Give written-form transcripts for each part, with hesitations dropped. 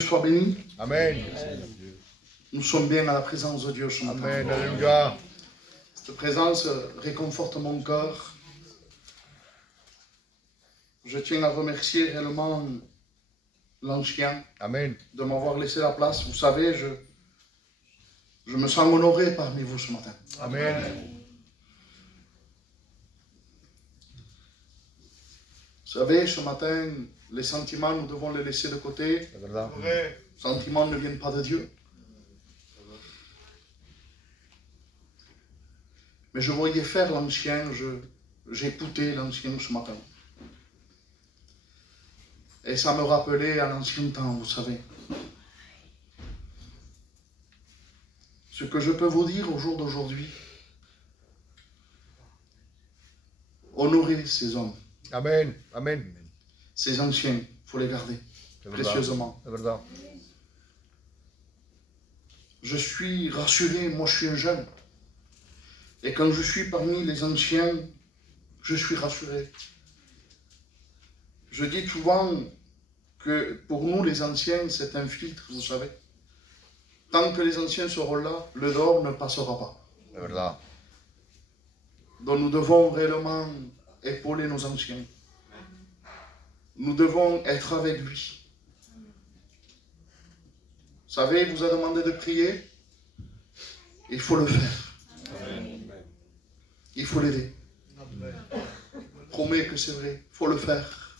Sois béni. Amen. Nous sommes bien à la présence de Dieu ce matin. Amen. Alléluia. Cette présence réconforte mon cœur. Je tiens à remercier réellement l'ancien Amen. de m'avoir laissé la place. Vous savez, je me sens honoré parmi vous ce matin. Amen. Vous savez, ce matin, les sentiments, nous devons les laisser de côté. C'est verdad. Les sentiments ne viennent pas de Dieu. Mais je voyais faire l'ancien, j'ai écouté l'ancien ce matin. Et ça me rappelait à l'ancien temps, vous savez. Ce que je peux vous dire au jour d'aujourd'hui, honorez ces hommes, Amen. Amen. ces anciens, il faut les garder C'est verdad. précieusement. C'est verdad. Je suis rassuré, moi je suis un jeune. Et quand je suis parmi les anciens, je suis rassuré. Je dis souvent que pour nous les anciens, c'est un filtre, vous savez. Tant que les anciens seront là, le dehors ne passera pas. C'est verdad. Donc nous devons réellement épauler nos anciens. Nous devons être avec lui. Vous savez, il vous a demandé de prier. Il faut le faire. Il faut l'aider. Promets que c'est vrai. Il faut le faire.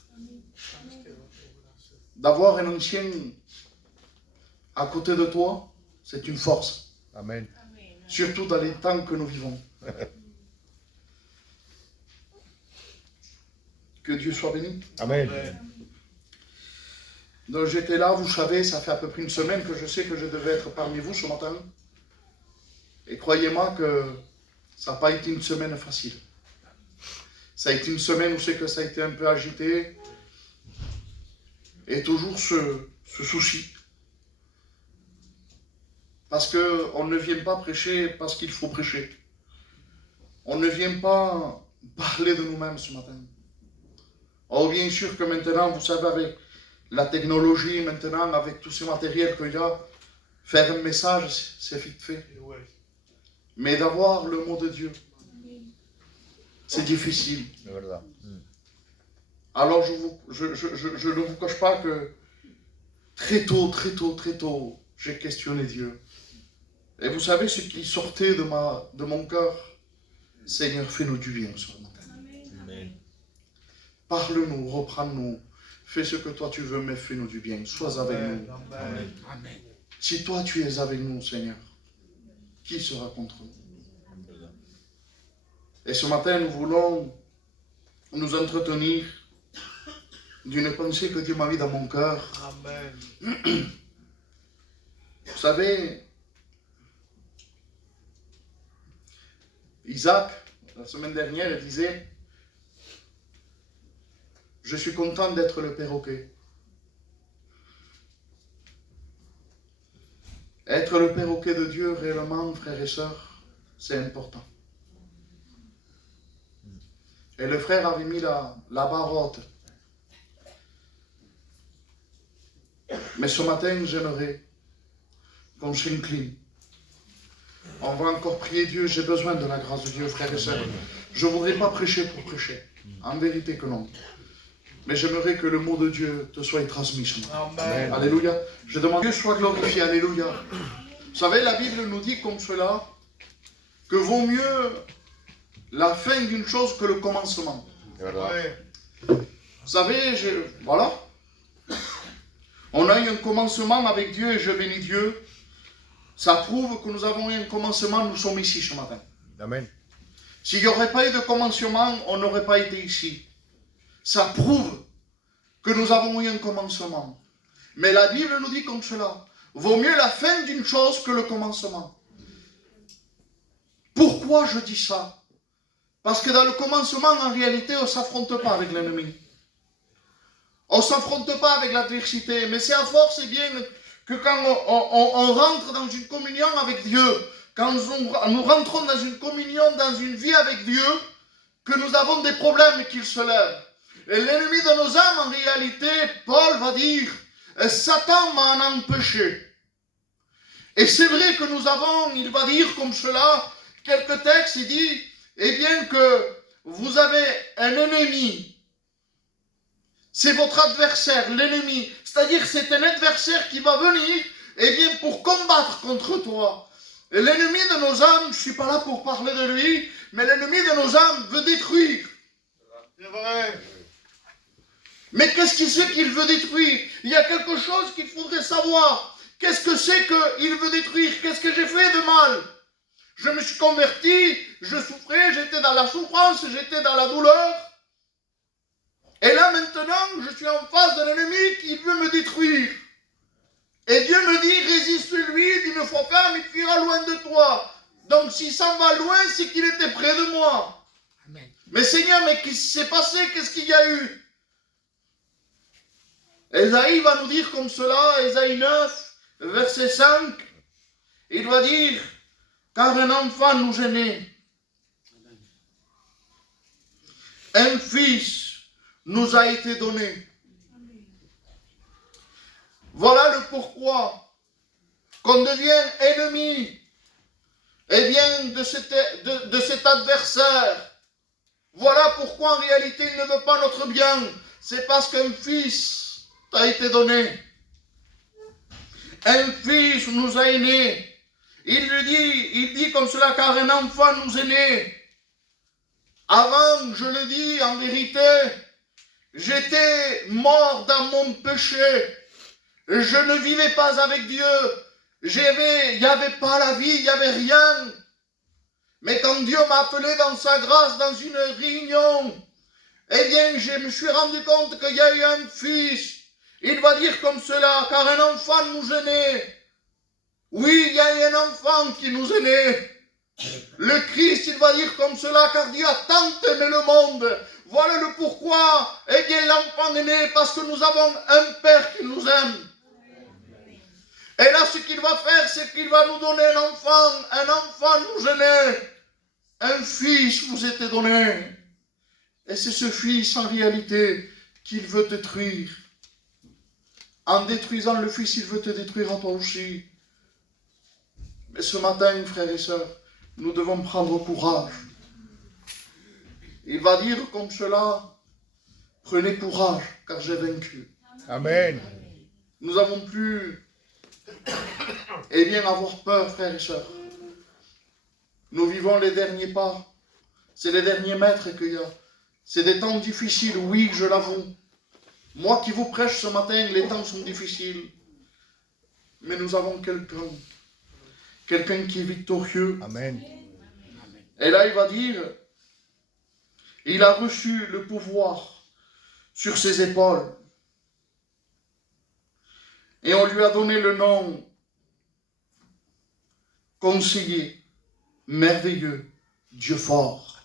D'avoir un ancien à côté de toi, c'est une force. Amen. Surtout dans les temps que nous vivons. Que Dieu soit béni. Amen. Donc j'étais là, vous savez, ça fait à peu près une semaine que je sais que je devais être parmi vous ce matin. Et croyez-moi que ça n'a pas été une semaine facile. Ça a été une semaine où c'est que ça a été un peu agité. Et toujours ce souci. Parce qu'on ne vient pas prêcher parce qu'il faut prêcher. On ne vient pas parler de nous-mêmes ce matin. Oh, bien sûr que maintenant, vous savez, avec la technologie, maintenant, avec tous ces matériels qu'il y a, faire un message, c'est vite fait. Mais d'avoir le mot de Dieu, c'est difficile. C'est verdad. Alors, je ne vous cache pas que très tôt, j'ai questionné Dieu. Et vous savez ce qui sortait de mon cœur? Seigneur, fais-nous du bien ce matin. Amen. Parle-nous, reprends-nous. Fais ce que toi tu veux, mais fais-nous du bien. Sois avec nous. Amen. Si toi tu es avec nous, Seigneur, qui sera contre nous? Et ce matin, nous voulons nous entretenir d'une pensée que Dieu m'a mis dans mon cœur. Amen. Vous savez, Isaac, la semaine dernière, il disait: je suis content d'être le perroquet. Être le perroquet de Dieu, réellement, frères et sœurs, c'est important. Et le frère avait mis la barre haute. Mais ce matin, j'aimerais qu'on s'incline. On va encore prier Dieu. J'ai besoin de la grâce de Dieu, frères et sœurs. Je ne voudrais pas prêcher pour prêcher. En vérité que non. Mais j'aimerais que le mot de Dieu te soit transmis ce matin. Amen. Alléluia. Je demande que Dieu soit glorifié. Alléluia. Vous savez, la Bible nous dit comme cela que vaut mieux la fin d'une chose que le commencement. C'est verdad. Ouais. Vous savez, voilà. On a eu un commencement avec Dieu et je bénis Dieu. Ça prouve que nous avons eu un commencement, nous sommes ici ce matin. Amen. S'il n'y aurait pas eu de commencement, on n'aurait pas été ici. Ça prouve que nous avons eu un commencement. Mais la Bible nous dit comme cela: vaut mieux la fin d'une chose que le commencement. Pourquoi je dis ça? Parce que dans le commencement, en réalité, on ne s'affronte pas avec l'ennemi. On ne s'affronte pas avec l'adversité. Mais c'est à force, bien, que quand on rentre dans une communion avec Dieu, quand nous rentrons dans une communion, dans une vie avec Dieu, que nous avons des problèmes qui se lèvent. Et l'ennemi de nos âmes, en réalité, Paul va dire, Satan m'a empêché. Et c'est vrai que nous avons, il va dire comme cela, quelques textes, il dit, eh bien que vous avez un ennemi. C'est votre adversaire, l'ennemi. C'est-à-dire c'est un adversaire qui va venir, eh bien pour combattre contre toi. Et l'ennemi de nos âmes, je ne suis pas là pour parler de lui, mais l'ennemi de nos âmes veut détruire. C'est vrai. Mais qu'est-ce qu'il sait qu'il veut détruire? Il y a quelque chose qu'il faudrait savoir. Qu'est-ce que c'est qu'il veut détruire? Qu'est-ce que j'ai fait de mal? Je me suis converti, je souffrais, j'étais dans la souffrance, j'étais dans la douleur. Et là maintenant, je suis en face d'un ennemi qui veut me détruire. Et Dieu me dit, résiste-lui d'une fois ferme, il fuira loin de toi. Donc s'il s'en va loin, c'est qu'il était près de moi. Amen. Mais Seigneur, mais qu'est-ce qui s'est passé? Qu'est-ce qu'il y a eu? Ésaïe va nous dire comme cela, Ésaïe 9, verset 5, il doit dire, car un enfant nous est né, un fils nous a été donné. Voilà le pourquoi qu'on devient ennemi, eh bien, de cet adversaire. Voilà pourquoi en réalité il ne veut pas notre bien. C'est parce qu'un fils t'a été donné. Un fils nous a né. Il dit comme cela, car un enfant nous est né. Avant, je le dis en vérité, j'étais mort dans mon péché. Je ne vivais pas avec Dieu. Il n'y avait pas la vie, il n'y avait rien. Mais quand Dieu m'a appelé dans sa grâce, dans une réunion, eh bien, je me suis rendu compte qu'il y a eu un fils. Il va dire comme cela, car un enfant nous est né. Oui, il y a eu un enfant qui nous est né. Le Christ, il va dire comme cela, car Dieu a tant aimé le monde. Voilà le pourquoi, eh bien, l'enfant est né, parce que nous avons un Père qui nous aime. Et là, ce qu'il va faire, c'est qu'il va nous donner un enfant nous est né. Un fils vous était donné. Et c'est ce fils, en réalité, qu'il veut détruire. En détruisant le fils, il veut te détruire à toi aussi. Mais ce matin, frères et sœurs, nous devons prendre courage. Il va dire comme cela, prenez courage, car j'ai vaincu. Amen. Nous n'avons plus, eh bien, avoir peur, frères et sœurs. Nous vivons les derniers pas. C'est les derniers mètres qu'il y a. C'est des temps difficiles, oui, je l'avoue. Moi qui vous prêche ce matin, les temps sont difficiles. Mais nous avons quelqu'un qui est victorieux. Amen. Et là, il va dire, il a reçu le pouvoir sur ses épaules. Et on lui a donné le nom conseiller, merveilleux, Dieu fort.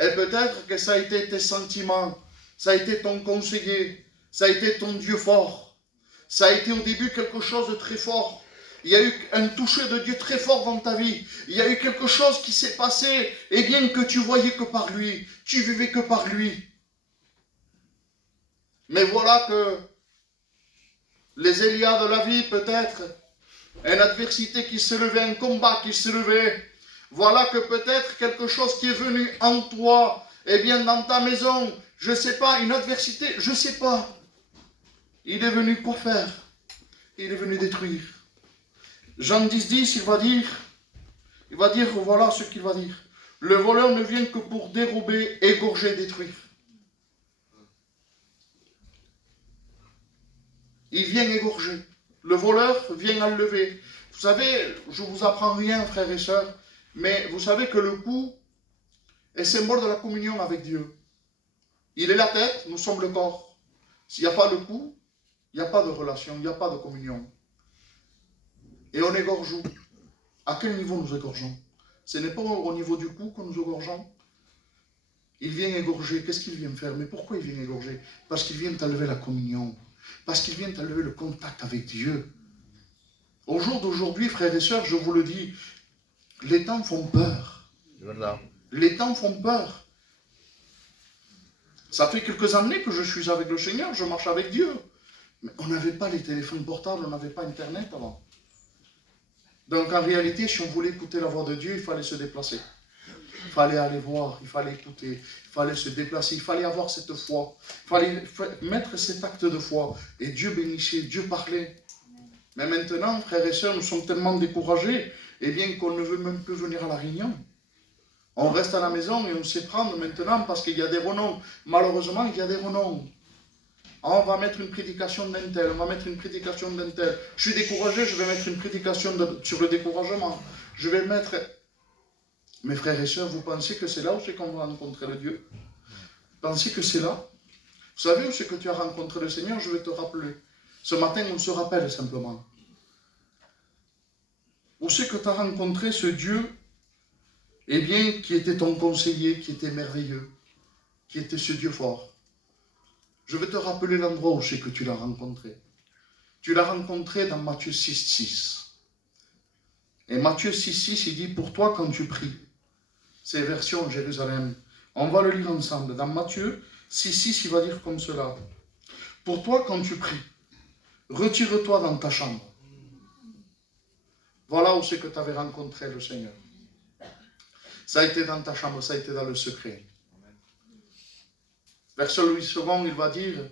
Et peut-être que ça a été tes sentiments, ça a été ton conseiller, ça a été ton Dieu fort. Ça a été au début quelque chose de très fort. Il y a eu un toucher de Dieu très fort dans ta vie. Il y a eu quelque chose qui s'est passé, et bien que tu voyais que par lui, tu vivais que par lui. Mais voilà que les Élias de la vie, peut-être, une adversité qui s'est levée, un combat qui s'est levé. Voilà que peut-être quelque chose qui est venu en toi, eh bien dans ta maison, je ne sais pas, une adversité, je ne sais pas. Il est venu quoi faire? Il est venu détruire. Jean 10, il va dire, voilà ce qu'il va dire. Le voleur ne vient que pour dérober, égorger, détruire. Il vient égorger. Le voleur vient enlever. Vous savez, je ne vous apprends rien, frères et sœurs, mais vous savez que le cou est symbole de la communion avec Dieu. Il est la tête, nous sommes le corps. S'il n'y a pas le cou, il n'y a pas de relation, il n'y a pas de communion. Et on égorge où? À quel niveau nous égorgeons? Ce n'est pas au niveau du cou que nous égorgeons. Il vient égorger. Qu'est-ce qu'il vient faire? Mais pourquoi il vient égorger? Parce qu'il vient enlever la communion. Parce qu'il vient enlever le contact avec Dieu. Au jour d'aujourd'hui, frères et sœurs, je vous le dis, les temps font peur. Voilà. Les temps font peur. Ça fait quelques années que je suis avec le Seigneur, je marche avec Dieu. Mais on n'avait pas les téléphones portables, on n'avait pas Internet avant. Donc en réalité, si on voulait écouter la voix de Dieu, il fallait se déplacer. Il fallait aller voir, il fallait écouter, il fallait se déplacer, il fallait avoir cette foi, il fallait mettre cet acte de foi. Et Dieu bénissait, Dieu parlait. Mais maintenant, frères et sœurs, nous sommes tellement découragés, eh bien qu'on ne veut même plus venir à la réunion. On reste à la maison et on sait prendre maintenant parce qu'il y a des renoms. Malheureusement, il y a des renoms. On va mettre une prédication d'un tel, on va mettre une prédication d'un tel. Je suis découragé, je vais mettre une prédication sur le découragement. Je vais mettre... Mes frères et sœurs, vous pensez que c'est là où c'est qu'on va rencontrer le Dieu? Vous pensez que c'est là? Vous savez où c'est que tu as rencontré le Seigneur? Je vais te rappeler. Ce matin, on se rappelle simplement. Où c'est que tu as rencontré ce Dieu, eh bien, qui était ton conseiller, qui était merveilleux, qui était ce Dieu fort? Je vais te rappeler l'endroit où c'est que tu l'as rencontré. Tu l'as rencontré dans Matthieu 6,6. Et Matthieu 6,6, il dit, pour toi, quand tu pries, c'est version Jérusalem. On va le lire ensemble. Dans Matthieu 6,6, il va dire comme cela. Pour toi, quand tu pries, retire-toi dans ta chambre. Voilà où c'est que tu avais rencontré le Seigneur. Ça a été dans ta chambre, ça a été dans le secret. Verset Louis II, il va dire,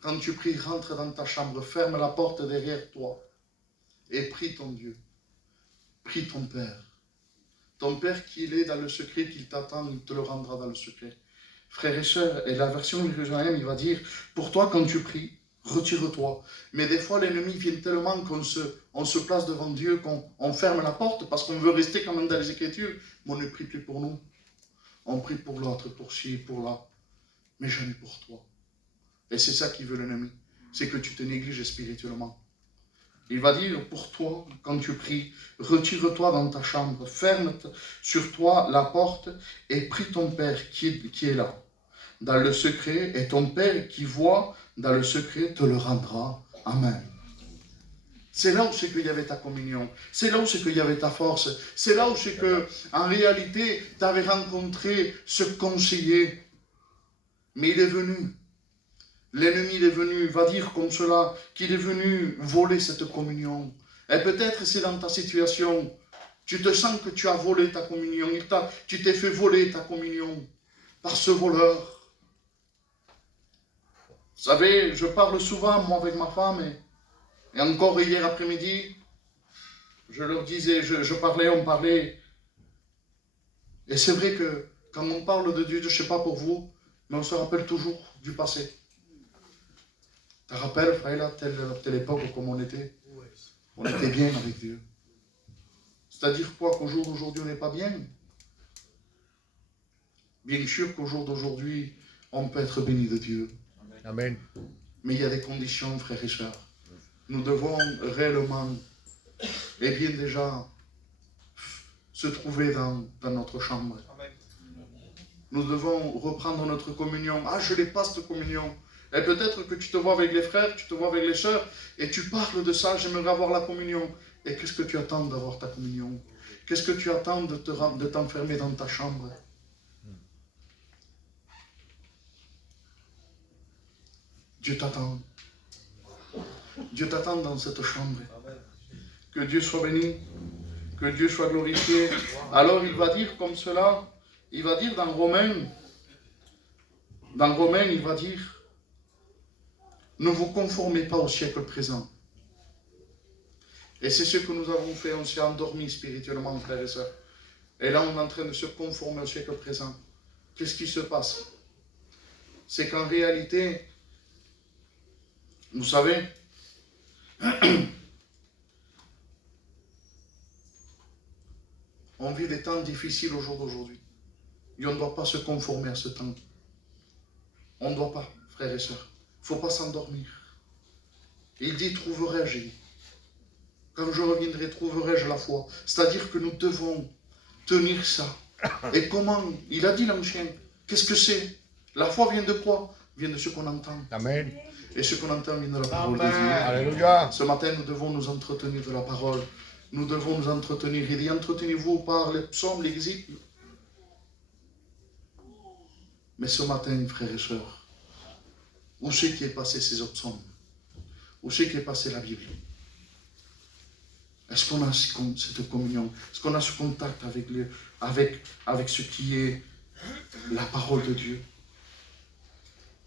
quand tu pries, rentre dans ta chambre, ferme la porte derrière toi et prie ton Dieu. Prie ton Père. Ton Père qui est dans le secret, qu'il t'attend, il te le rendra dans le secret. Frères et sœurs, et la version Jérusalem, il va dire, pour toi, quand tu pries, retire-toi. Mais des fois, l'ennemi vient tellement qu'on se place devant Dieu, qu'on ferme la porte parce qu'on veut rester quand même dans les Écritures, mais on ne prie plus pour nous. On prie pour l'autre, pour ci, pour là. Mais jamais pour toi. Et c'est ça qui veut l'ennemi. C'est que tu te négliges spirituellement. Il va dire, pour toi, quand tu pries, retire-toi dans ta chambre, ferme sur toi la porte et prie ton Père qui est là, dans le secret, et ton Père qui voit dans le secret te le rendra. Amen. C'est là où c'est qu'il y avait ta communion. C'est là où c'est qu'il y avait ta force. C'est là où c'est que, en réalité, tu avais rencontré ce conseiller. Mais il est venu. L'ennemi est venu, va dire comme cela, qu'il est venu voler cette communion. Et peut-être c'est dans ta situation, tu te sens que tu as volé ta communion, tu t'es fait voler ta communion par ce voleur. Vous savez, je parle souvent, moi, avec ma femme, et encore hier après-midi, je leur disais, on parlait. Et c'est vrai que quand on parle de Dieu, je ne sais pas pour vous, mais on se rappelle toujours du passé. Tu te rappelles, frère, à telle époque, comme on était? On était bien avec Dieu. C'est-à-dire quoi? Qu'au jour d'aujourd'hui, on n'est pas bien? Bien sûr qu'au jour d'aujourd'hui, on peut être béni de Dieu. Amen. Mais il y a des conditions, frères et sœurs. Nous devons réellement, et bien déjà, se trouver dans notre chambre. Nous devons reprendre notre communion. Ah, je n'ai pas cette communion. Et peut-être que tu te vois avec les frères, tu te vois avec les sœurs, et tu parles de ça, j'aimerais avoir la communion. Et qu'est-ce que tu attends d'avoir ta communion? Qu'est-ce que tu attends de t'enfermer dans ta chambre? Dieu t'attend. Dieu t'attend dans cette chambre. Que Dieu soit béni, que Dieu soit glorifié. Alors il va dire comme cela, il va dire dans Romains, il va dire, ne vous conformez pas au siècle présent. Et c'est ce que nous avons fait, on s'est endormi spirituellement, frères et sœurs. Et là, on est en train de se conformer au siècle présent. Qu'est-ce qui se passe? C'est qu'en réalité, vous savez, on vit des temps difficiles au jour d'aujourd'hui. Et on ne doit pas se conformer à ce temps. On ne doit pas, frères et sœurs. Il ne faut pas s'endormir. Il dit, trouverai-je, quand je reviendrai, trouverai-je la foi. C'est-à-dire que nous devons tenir ça. Et comment? Il a dit l'ancien. Qu'est-ce que c'est? La foi vient de quoi? Vient de ce qu'on entend. Amen. Et ce qu'on entend vient de la parole de Dieu. Alléluia. Ce matin, nous devons nous entretenir de la parole. Nous devons nous entretenir. Il dit, entretenez-vous par les psaumes, les hymnes. Mais ce matin, frères et sœurs, où c'est qui est passé ces autres psaumes? Où c'est qu'est passée la Bible? Est-ce qu'on a cette communion? Est-ce qu'on a ce contact avec ce qui est la parole de Dieu?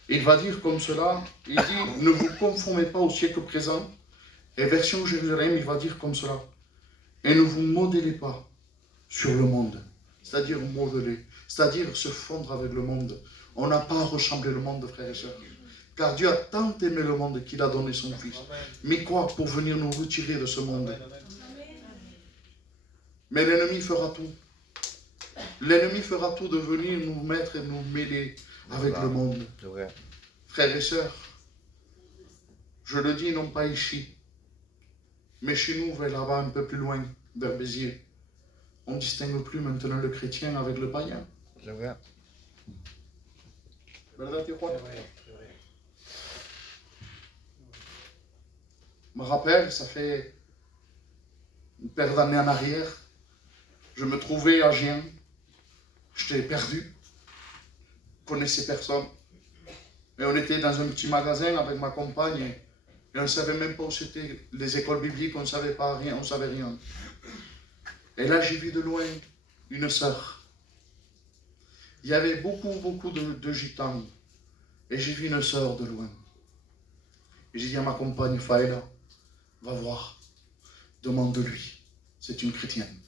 Il va dire comme cela, il dit, ne vous conformez pas au siècle présent. Et version Jérusalem, il va dire comme cela. Et ne vous modélez pas sur le monde. C'est-à-dire modeler. C'est-à-dire se fondre avec le monde. On n'a pas à ressembler le monde, frères et sœurs. Car Dieu a tant aimé le monde qu'il a donné son Fils. Mais quoi? Pour venir nous retirer de ce monde. Mais l'ennemi fera tout. L'ennemi fera tout de venir nous mettre et nous mêler avec le monde. Frères et sœurs, je le dis non pas ici, mais chez nous, vers là-bas, un peu plus loin, vers Béziers, on ne distingue plus maintenant le chrétien avec le païen. C'est vrai. Je me rappelle, ça fait une paire d'années en arrière, je me trouvais à Gien, j'étais perdu, je connaissais personne. Et on était dans un petit magasin avec ma compagne et on ne savait même pas où c'était les écoles bibliques, on ne savait pas rien, on savait rien. Et là, j'ai vu de loin une sœur. Il y avait beaucoup de gitans. Et j'ai vu une sœur de loin. Et j'ai dit à ma compagne, Faïla, va voir, demande-lui, c'est une chrétienne.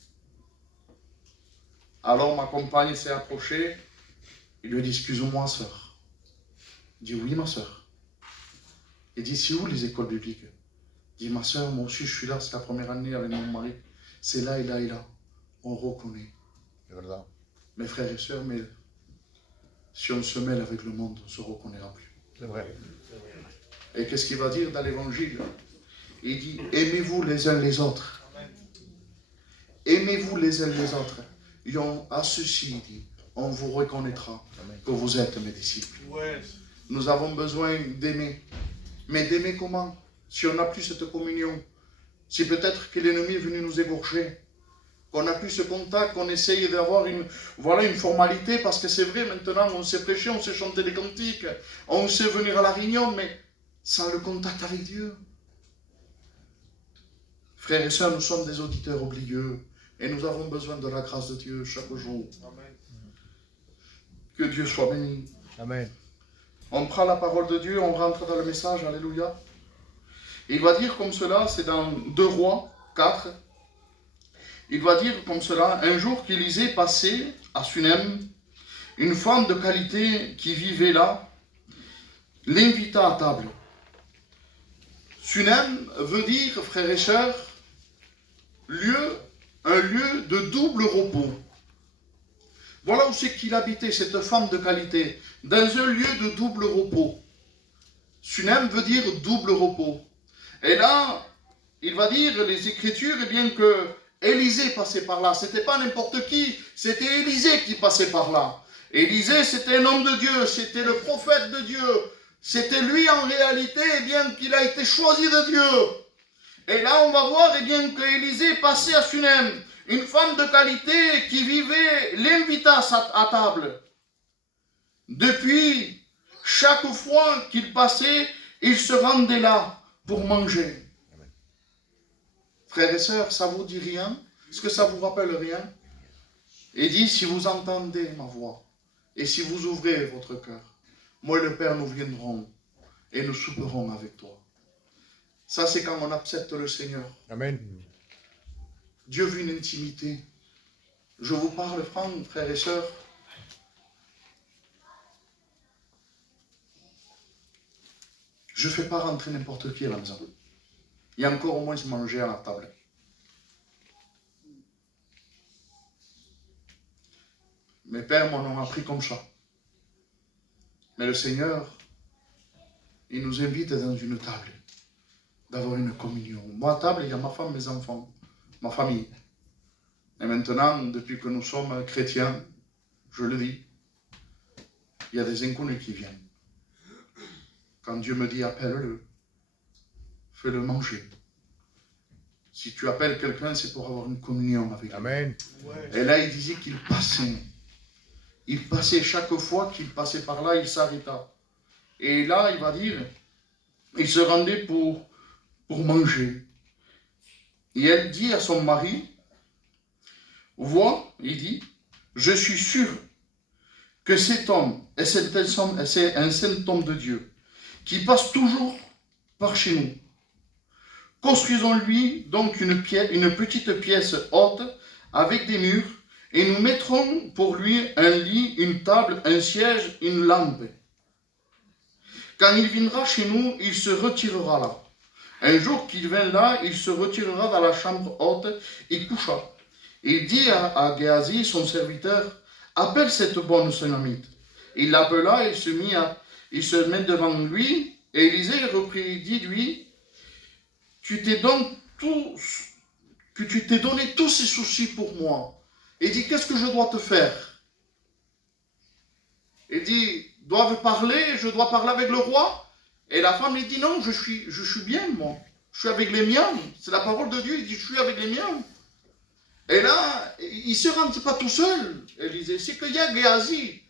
Alors ma compagne s'est approchée, il lui a dit, excuse-moi, sœur. Il dit, oui, ma sœur. Il dit, c'est où les écoles bibliques? Il dit, ma sœur, moi aussi je suis là, c'est la première année avec mon mari. C'est là et là et là. On reconnaît. Mes frères et sœurs, mais si on se mêle avec le monde, on ne se reconnaîtra plus. C'est vrai. Et qu'est-ce qu'il va dire dans l'évangile? Il dit, aimez-vous les uns les autres. Aimez-vous les uns les autres. Et à ceci, il dit, on vous reconnaîtra que vous êtes mes disciples. Nous avons besoin d'aimer. Mais d'aimer comment? Si on n'a plus cette communion, si peut-être que l'ennemi est venu nous égorger, qu'on n'a plus ce contact, qu'on essaye d'avoir une formalité, parce que c'est vrai, maintenant, on sait prêcher, on sait chanter des cantiques, on sait venir à la réunion, mais sans le contact avec Dieu. Frères et sœurs, nous sommes des auditeurs oublieux, et nous avons besoin de la grâce de Dieu chaque jour. Amen. Que Dieu soit béni. Amen. On prend la parole de Dieu, on rentre dans le message, alléluia. Il va dire comme cela, c'est dans 2 Rois 4, il va dire comme cela, un jour qu'Élisée passait à Sunem, une femme de qualité qui vivait là, l'invita à table. Sunem veut dire, frères et sœurs, un lieu de double repos. Voilà où c'est qu'il habitait, cette femme de qualité, dans un lieu de double repos. Sunem veut dire double repos. Et là, il va dire, les Écritures, eh bien que Élisée passait par là. C'était pas n'importe qui, c'était Élisée qui passait par là. Élisée, c'était un homme de Dieu, c'était le prophète de Dieu. C'était lui en réalité, eh bien qu'il a été choisi de Dieu. Et là, on va voir, eh bien que Élisée passait à Sunem. Une femme de qualité qui vivait, l'invita à table. Depuis, chaque fois qu'il passait, il se rendait là pour manger. Frères et sœurs, ça vous dit rien? Est-ce que ça vous rappelle rien? Et dit, si vous entendez ma voix, et si vous ouvrez votre cœur, moi et le Père, nous viendrons et nous souperons avec toi. Ça, c'est quand on accepte le Seigneur. Amen. Dieu veut une intimité. Je vous parle franc, frères et sœurs. Je ne fais pas rentrer n'importe qui à la maison. Il y a encore au moins manger à la table. Mes pères m'en ont appris comme ça. Mais le Seigneur, il nous invite dans une table, d'avoir une communion. Moi, à table, il y a ma femme, mes enfants, ma famille. Et maintenant, depuis que nous sommes chrétiens, je le dis, il y a des inconnus qui viennent. Quand Dieu me dit, appelle-le, fais-le manger. Si tu appelles quelqu'un, c'est pour avoir une communion avec lui. Amen. Et là, il disait qu'il passait. Il passait chaque fois qu'il passait par là, il s'arrêta. Et là, il va dire, il se rendait pour pour manger. Et elle dit à son mari, vois, il dit, je suis sûr que cet homme c'est un saint homme de Dieu qui passe toujours par chez nous. Construisons-lui donc une petite pièce haute avec des murs et nous mettrons pour lui un lit, une table, un siège, une lampe. Quand il viendra chez nous, il se retirera là. Un jour qu'il vint là, il se retirera dans la chambre haute et coucha. Il dit à Géasi, son serviteur, appelle cette bonne Sunamite. Il l'appela et il se met devant lui. Et Élisée reprit, dit-lui, tu t'es donné tous ces soucis pour moi. Et dit, qu'est-ce que je dois te faire? Il dit, dois-je parler? Je dois parler avec le roi? Et la femme lui dit, non, je suis bien, moi. Je suis avec les miens. C'est la parole de Dieu, il dit, je suis avec les miens. Et là, il ne se rend pas tout seul, Élisée. C'est qu'il y a Géasi.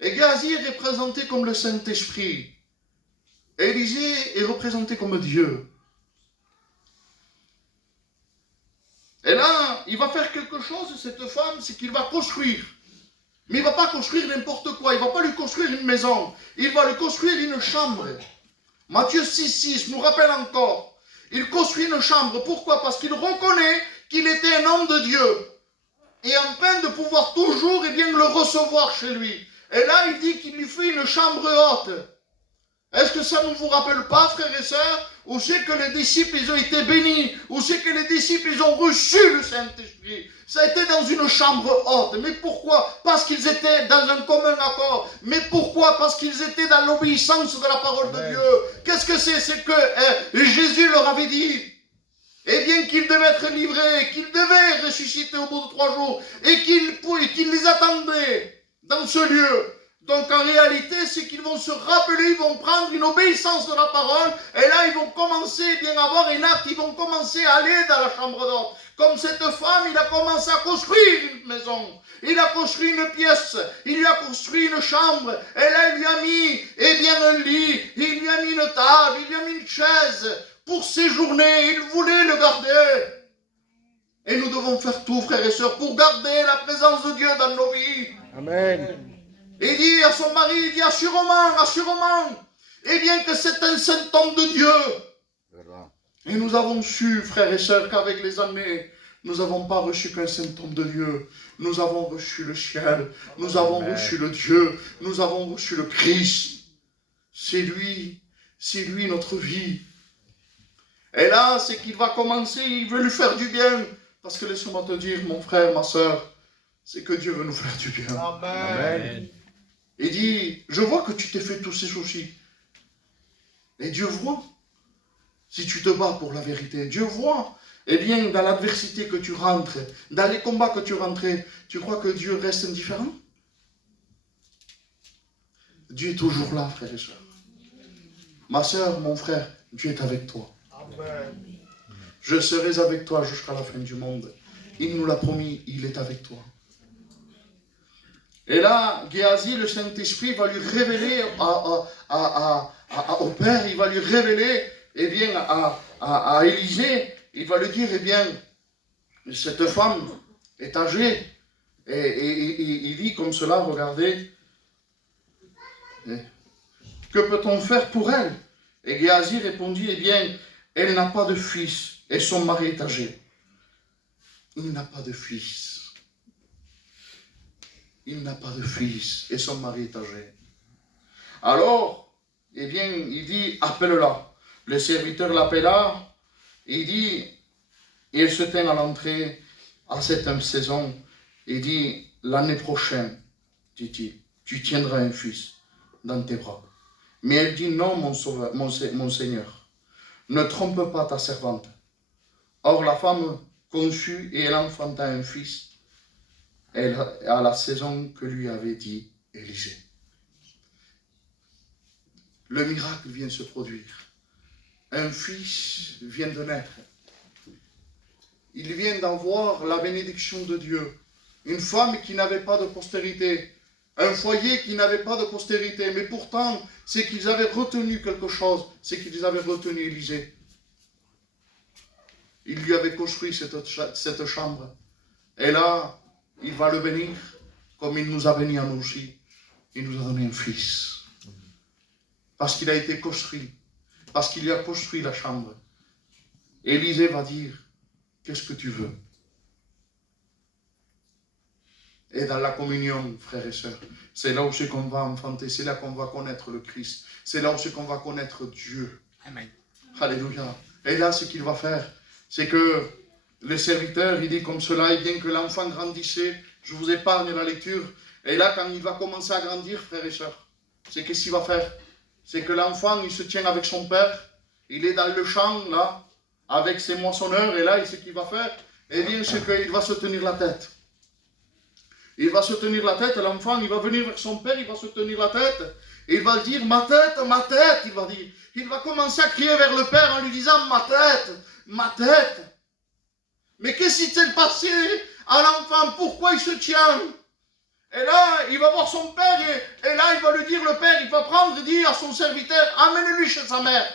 Et Géasi est représenté comme le Saint-Esprit. Élisée est représenté comme Dieu. Et là, il va faire quelque chose, cette femme, c'est qu'il va construire. Mais il ne va pas construire n'importe quoi. Il ne va pas lui construire une maison. Il va lui construire une chambre. Matthieu 6,6 nous rappelle encore. Il construit une chambre. Pourquoi? Parce qu'il reconnaît qu'il était un homme de Dieu. Et en peine de pouvoir toujours le recevoir chez lui. Et là, il dit qu'il lui fait une chambre haute. Est-ce que ça ne vous rappelle pas, frères et sœurs, où c'est que les disciples ils ont été bénis, où c'est que les disciples ils ont reçu le Saint-Esprit? Ça a été dans une chambre haute. Mais pourquoi? Parce qu'ils étaient dans un commun accord. Mais pourquoi? Parce qu'ils étaient dans l'obéissance de la parole de Dieu. Qu'est-ce que c'est? C'est que Jésus leur avait dit, eh bien qu'il devait être livré, qu'il devait ressusciter au bout de 3 jours, et qu'il les attendait dans ce lieu. Donc en réalité, c'est qu'ils vont se rappeler, ils vont prendre une obéissance de la parole, et là ils vont commencer à avoir un acte, ils vont commencer à aller dans la chambre d'hôte. Comme cette femme, il a commencé à construire une maison, il a construit une pièce, il lui a construit une chambre, et là il lui a mis un lit, il lui a mis une table, il lui a mis une chaise pour séjourner, il voulait le garder. Et nous devons faire tout, frères et sœurs, pour garder la présence de Dieu dans nos vies. Amen. Il dit à son mari, il dit assurément, eh bien que c'est un saint homme de Dieu. Et nous avons su, frères et sœurs, qu'avec les années, nous n'avons pas reçu qu'un saint homme de Dieu. Nous avons reçu le ciel, nous avons reçu le Dieu, nous avons reçu le Christ. C'est lui notre vie. Et là, c'est qu'il va commencer, il veut lui faire du bien. Parce que laisse-moi te dire, mon frère, ma sœur, c'est que Dieu veut nous faire du bien. Amen. Il dit, je vois que tu t'es fait tous ces soucis. Et Dieu voit si tu te bats pour la vérité. Dieu voit, eh bien, dans l'adversité que tu rentres, dans les combats que tu rentrais, tu crois que Dieu reste indifférent? Dieu est toujours là, frère et soeur. Ma sœur, mon frère, Dieu est avec toi. Amen. Je serai avec toi jusqu'à la fin du monde. Il nous l'a promis, il est avec toi. Et là, Géasi, le Saint-Esprit, va lui révéler au Père, il va lui révéler, eh bien, à Élisée, il va lui dire, eh bien, cette femme est âgée. Et il dit comme cela, regardez, que peut-on faire pour elle? Et Géasi répondit, eh bien, elle n'a pas de fils, et son mari est âgé. Il n'a pas de fils. Il n'a pas de fils et son mari est âgé. Alors, eh bien, il dit, appelle-la. Le serviteur l'appela, il dit, et elle se tint à l'entrée à cette saison, il dit, l'année prochaine, dit-il, tu tiendras un fils dans tes bras. Mais elle dit, non, mon Seigneur, ne trompe pas ta servante. Or, la femme conçut et elle enfanta un fils. À la saison que lui avait dit Élisée. Le miracle vient se produire. Un fils vient de naître. Il vient d'avoir la bénédiction de Dieu. Une femme qui n'avait pas de postérité. Un foyer qui n'avait pas de postérité. Mais pourtant, c'est qu'ils avaient retenu quelque chose. C'est qu'ils avaient retenu Élisée. il lui avait construit cette chambre. Et là, il va le bénir, comme il nous a bénis à nous aussi. Il nous a donné un fils. Parce qu'il a été construit. Parce qu'il a construit la chambre. Élisée va dire, qu'est-ce que tu veux? Et dans la communion, frères et sœurs, c'est là où c'est qu'on va enfanter, c'est là qu'on va connaître le Christ. C'est là où c'est qu'on va connaître Dieu. Amen. Alléluia. Et là, ce qu'il va faire, c'est que le serviteur, il dit comme cela, et bien que l'enfant grandissait, je vous épargne la lecture. Et là, quand il va commencer à grandir, frères et sœurs, c'est qu'est-ce qu'il va faire? C'est que l'enfant, il se tient avec son père, il est dans le champ, là, avec ses moissonneurs, et là, et ce qu'il va faire, eh bien, c'est qu'il va se tenir la tête. Il va se tenir la tête, l'enfant, il va venir vers son père, il va se tenir la tête, et il va dire, ma tête, il va dire. Il va commencer à crier vers le père en lui disant, ma tête. Mais qu'est-ce qui s'est passé à l'enfant? Pourquoi il se tient? Et là, il va voir son père, et là, il va lui dire, le père, il va prendre et dire à son serviteur, amène-lui chez sa mère.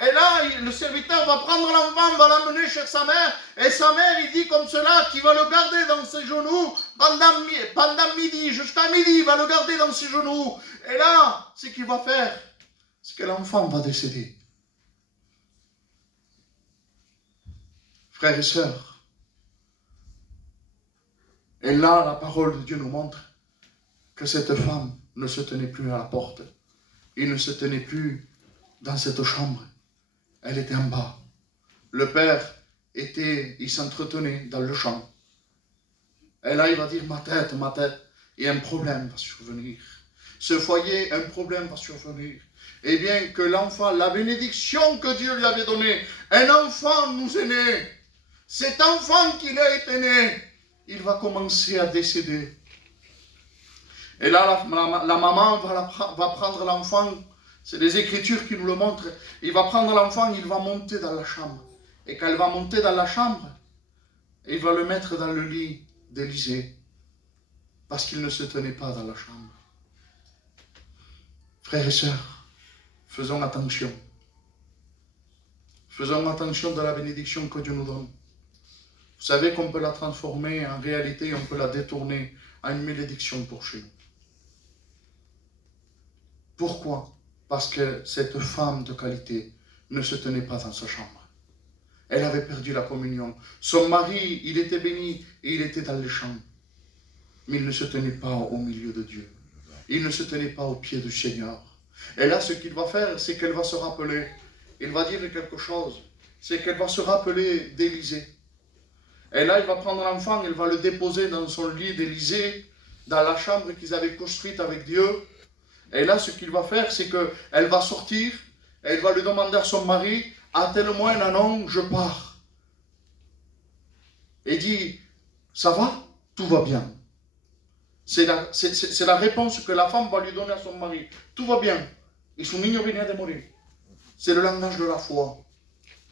Et là, le serviteur va prendre l'enfant, va l'amener chez sa mère, et sa mère, il dit comme cela, qu'il va le garder dans ses genoux pendant midi, jusqu'à midi, il va le garder dans ses genoux. Et là, ce qu'il va faire, c'est que l'enfant va décéder. Frères et sœurs, et là, la parole de Dieu nous montre que cette femme ne se tenait plus à la porte. Il ne se tenait plus dans cette chambre. Elle était en bas. Le père il s'entretenait dans le champ. Et là, il va dire, ma tête. Et un problème va survenir. Ce foyer, un problème va survenir. Eh bien, que l'enfant, la bénédiction que Dieu lui avait donnée, un enfant nous est né. Cet enfant qu'il a été né, il va commencer à décéder. Et là, la maman va prendre l'enfant. C'est les Écritures qui nous le montrent. Il va prendre l'enfant, il va monter dans la chambre. Et quand il va monter dans la chambre, il va le mettre dans le lit d'Élisée. Parce qu'il ne se tenait pas dans la chambre. Frères et sœurs, faisons attention. Faisons attention de la bénédiction que Dieu nous donne. Vous savez qu'on peut la transformer en réalité, on peut la détourner en une malédiction pour chez nous. Pourquoi? Parce que cette femme de qualité ne se tenait pas dans sa chambre. Elle avait perdu la communion. Son mari, il était béni et il était dans les champs. Mais il ne se tenait pas au milieu de Dieu. Il ne se tenait pas au pied du Seigneur. Et là, ce qu'il va faire, c'est qu'elle va se rappeler. Il va dire quelque chose. C'est qu'elle va se rappeler d'Élisée. Et là, il va prendre l'enfant, il va le déposer dans son lit d'Élisée, dans la chambre qu'ils avaient construite avec Dieu. Et là, ce qu'il va faire, c'est qu'elle va sortir, elle va lui demander à son mari, à tel moins, non, je pars. Et dit, ça va? Tout va bien. C'est la réponse que la femme va lui donner à son mari. Tout va bien. Et son niño venait de mourir. C'est le langage de la foi.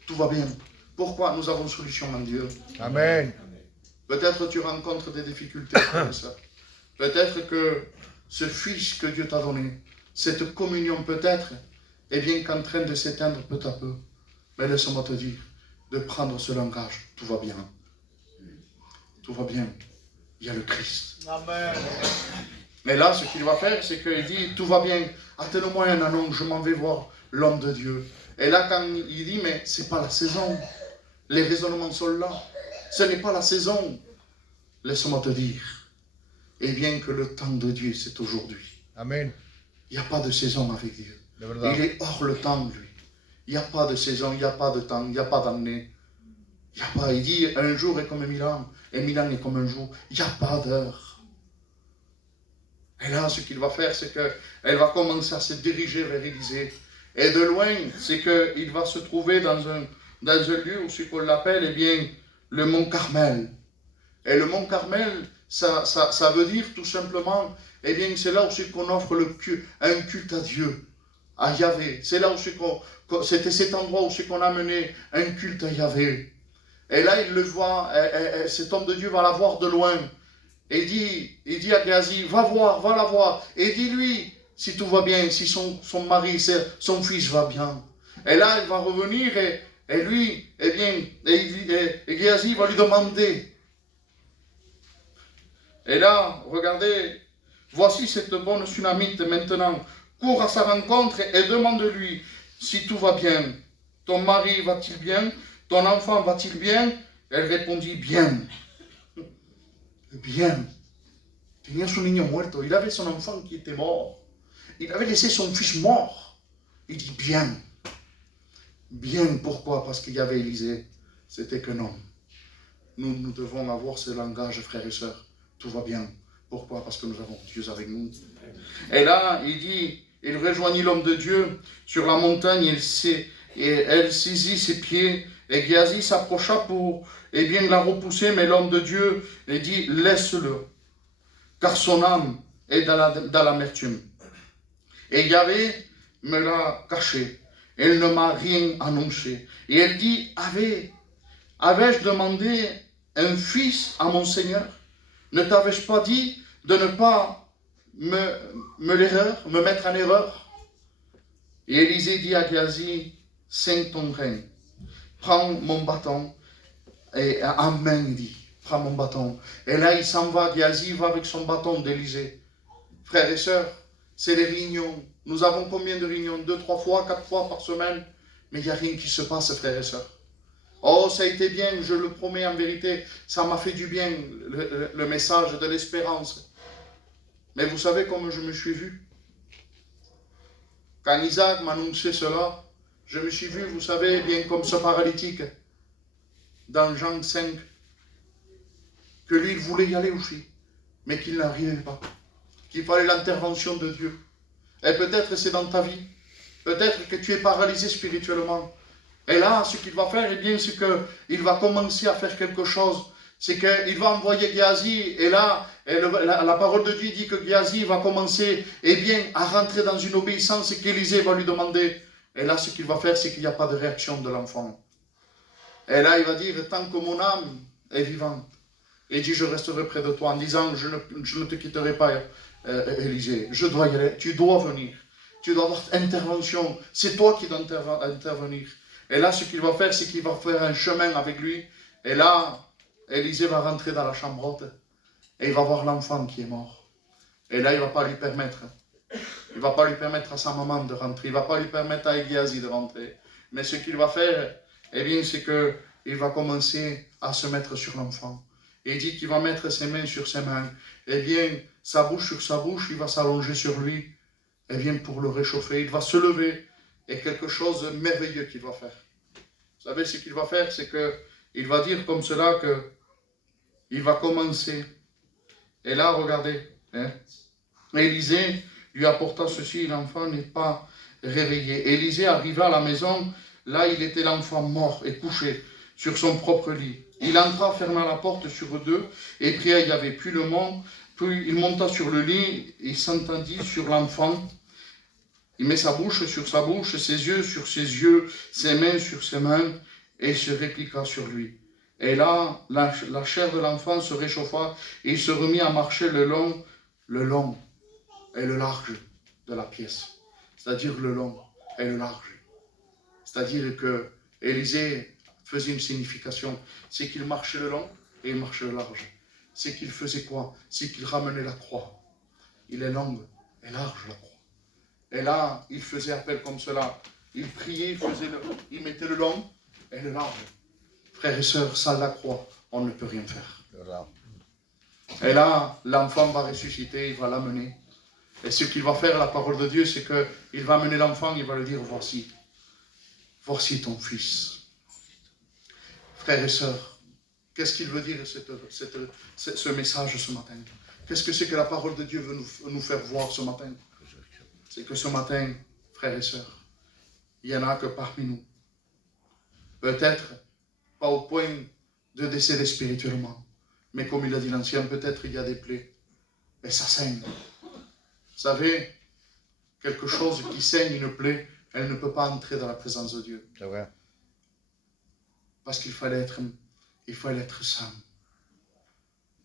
Tout va bien. Pourquoi? Nous avons solution en Dieu. Amen. Peut-être tu rencontres des difficultés comme ça. Peut-être que ce fils que Dieu t'a donné, cette communion peut-être, est bien qu'en train de s'éteindre peu à peu. Mais laisse-moi te dire, de prendre ce langage, tout va bien. Tout va bien. Il y a le Christ. Amen. Mais là, ce qu'il va faire, c'est qu'il dit, tout va bien. Attends-moi un an, je m'en vais voir l'homme de Dieu. Et là, quand il dit, mais c'est pas la saison. Les raisonnements sont là. Ce n'est pas la saison. Laisse-moi te dire, et bien que le temps de Dieu, c'est aujourd'hui. Amen. Il n'y a pas de saison avec Dieu. De verdad. Il est hors le temps, lui. Il n'y a pas de saison, il n'y a pas de temps, il n'y a pas d'année. Il n'y a pas, il dit, un jour est comme 1000 ans, et 1000 ans est comme un jour. Il n'y a pas d'heure. Et là, ce qu'il va faire, c'est qu'elle va commencer à se diriger vers Élisée. Et de loin, c'est qu'il va se trouver dans un lieu où ce qu'on l'appelle, eh bien, le mont Carmel. Et le mont Carmel, ça veut dire tout simplement, eh bien, c'est là où c'est qu'on offre un culte à Dieu, à Yahvé. C'est là où c'était cet endroit où c'est qu'on a mené un culte à Yahvé. Et là, il le voit, cet homme de Dieu va la voir de loin. Et il dit à Géasi, va la voir. Et dis-lui si tout va bien, si son mari, son fils va bien. Et là, il va revenir et lui, eh bien, Géasi va lui demander. Et là, regardez, voici cette bonne Sunamite maintenant. Cours à sa rencontre et demande-lui si tout va bien. Ton mari va-t-il bien? Ton enfant va-t-il bien? Elle répondit bien. Bien. Tenía su niño muerto. Il avait son enfant qui était mort. Il avait laissé son fils mort. Il dit bien. Bien, pourquoi? Parce qu'il y avait Élisée. C'était qu'un homme. Nous devons avoir ce langage, frères et sœurs. Tout va bien. Pourquoi? Parce que nous avons Dieu avec nous. Et là, il dit, il rejoignit l'homme de Dieu sur la montagne, et elle saisit ses pieds, et Géasi s'approcha pour, bien la repousser, mais l'homme de Dieu lui dit, laisse-le, car son âme est dans l'amertume. Et Yahvé me l'a caché, elle ne m'a rien annoncé. Et elle dit, avais-je demandé un fils à mon Seigneur? Ne t'avais-je pas dit de ne pas me mettre en erreur? Et Élisée dit à Géasi, saigne ton règne, prends mon bâton, et Amen, il dit, prends mon bâton. Et là, il s'en va, Géasi va avec son bâton d'Élisée. Frères et sœurs, c'est les réunions. Nous avons combien de réunions? 2, 3 fois, 4 fois par semaine? Mais il n'y a rien qui se passe, frères et sœurs. Oh, ça a été bien, je le promets en vérité, ça m'a fait du bien, le message de l'espérance. Mais vous savez comment je me suis vu? Quand Isaac m'a annoncé cela, je me suis vu, vous savez, bien comme ce paralytique, dans Jean 5, que lui, il voulait y aller aussi, mais qu'il n'arrivait pas, qu'il fallait l'intervention de Dieu. Et peut-être c'est dans ta vie, peut-être que tu es paralysé spirituellement. Et là, ce qu'il va faire, eh bien, c'est qu'il va commencer à faire quelque chose. C'est qu'il va envoyer Géasi, et là, la parole de Dieu dit que Géasi va commencer, eh bien, à rentrer dans une obéissance qu'Élisée va lui demander. Et là, ce qu'il va faire, c'est qu'il n'y a pas de réaction de l'enfant. Et là, il va dire, tant que mon âme est vivante, et dit, je resterai près de toi, en disant, je ne te quitterai pas, Élisée. Je dois y aller, tu dois venir. Tu dois avoir intervention. C'est toi qui dois intervenir. Et là, ce qu'il va faire, c'est qu'il va faire un chemin avec lui. Et là, Élisée va rentrer dans la chambre haute. Et il va voir l'enfant qui est mort. Et là, il ne va pas lui permettre. Il ne va pas lui permettre à sa maman de rentrer. Il ne va pas lui permettre à Géasi de rentrer. Mais ce qu'il va faire, eh bien, c'est qu'il va commencer à se mettre sur l'enfant. Et il dit qu'il va mettre ses mains sur ses mains. Eh bien, sa bouche sur sa bouche, il va s'allonger sur lui. Eh bien, pour le réchauffer, il va se lever. Et quelque chose de merveilleux qu'il va faire. Vous savez ce qu'il va faire, c'est qu'il va dire comme cela qu'il va commencer. Et là, regardez, hein, Élisée lui apporta ceci, l'enfant n'est pas réveillé. Élisée arriva à la maison, là il était l'enfant mort et couché sur son propre lit. Il entra, ferma la porte sur eux deux et pria Yahvé. Puis il monta sur le lit et s'entendit sur l'enfant. Il met sa bouche sur sa bouche, ses yeux sur ses yeux, ses mains sur ses mains, et se répliqua sur lui. Et là, la chair de l'enfant se réchauffa, et il se remit à marcher le long et le large de la pièce. C'est-à-dire le long et le large. C'est-à-dire que Élisée faisait une signification. C'est qu'il marchait le long et il marchait le large. C'est qu'il faisait quoi? C'est qu'il ramenait la croix. Il est long et large la croix. Et là, il faisait appel comme cela. Il priait, il mettait le long et le large. Frères et sœurs, sans la croix, on ne peut rien faire. Et là, l'enfant va ressusciter, il va l'amener. Et ce qu'il va faire, la parole de Dieu, c'est qu'il va amener l'enfant, il va lui dire, voici ton fils. Frères et sœurs, qu'est-ce qu'il veut dire ce message ce matin? Qu'est-ce que c'est que la parole de Dieu veut nous faire voir ce matin? C'est que ce matin, frères et sœurs, il n'y en a que parmi nous. Peut-être pas au point de décéder spirituellement, mais comme il a dit l'ancien, peut-être il y a des plaies, mais ça saigne. Vous savez, quelque chose qui saigne une plaie, elle ne peut pas entrer dans la présence de Dieu. C'est vrai. Parce qu'il fallait être saint.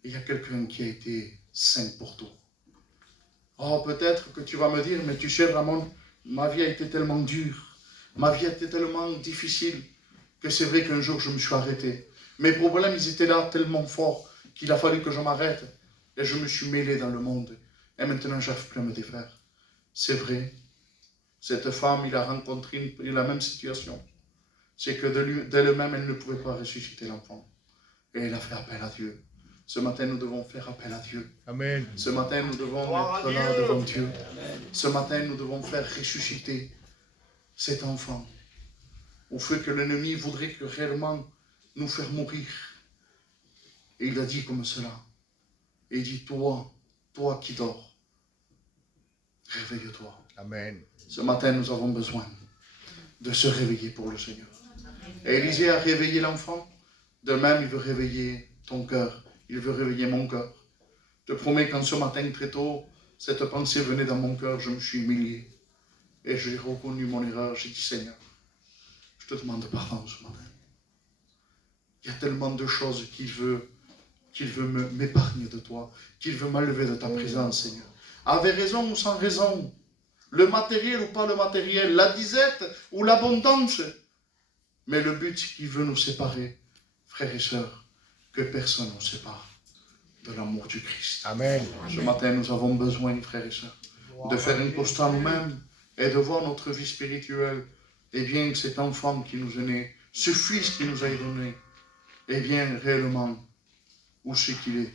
Il y a quelqu'un qui a été saint pour toi. Oh, peut-être que tu vas me dire, mais tu sais, Ramon, ma vie a été tellement dure, ma vie a été tellement difficile, que c'est vrai qu'un jour je me suis arrêté. Mes problèmes, ils étaient là tellement forts qu'il a fallu que je m'arrête. Et je me suis mêlé dans le monde. Et maintenant, j'arrive plus à me défaire. C'est vrai. Cette femme, il a rencontré la même situation. C'est que d'elle-même, elle ne pouvait pas ressusciter l'enfant. Et elle a fait appel à Dieu. Ce matin, nous devons faire appel à Dieu. Amen. Ce matin, nous devons être là devant Dieu. Ce matin, nous devons faire ressusciter cet enfant. Au fait que l'ennemi voudrait que réellement nous faire mourir. Et il a dit comme cela. Et il dit, toi qui dors, réveille-toi. Amen. Ce matin, nous avons besoin de se réveiller pour le Seigneur. Et Élisée a réveillé l'enfant. De même, il veut réveiller ton cœur. Il veut réveiller mon cœur. Je te promets qu'en ce matin, très tôt, cette pensée venait dans mon cœur. Je me suis humilié. Et j'ai reconnu mon erreur. J'ai dit, Seigneur, je te demande pardon ce matin. Il y a tellement de choses qu'il veut m'épargner de toi, qu'il veut m'enlever de ta présence, Seigneur. Avec raison ou sans raison, le matériel ou pas le matériel, la disette ou l'abondance. Mais le but, c'est qu'il veut nous séparer, frères et sœurs, que personne ne nous sépare de l'amour du Christ. Amen. Ce matin, nous avons besoin, frères et sœurs, de faire un constat nous-mêmes et de voir notre vie spirituelle. Eh bien, cet enfant qui nous est né, ce fils qui nous a été donné, eh bien, réellement, où c'est qu'il est?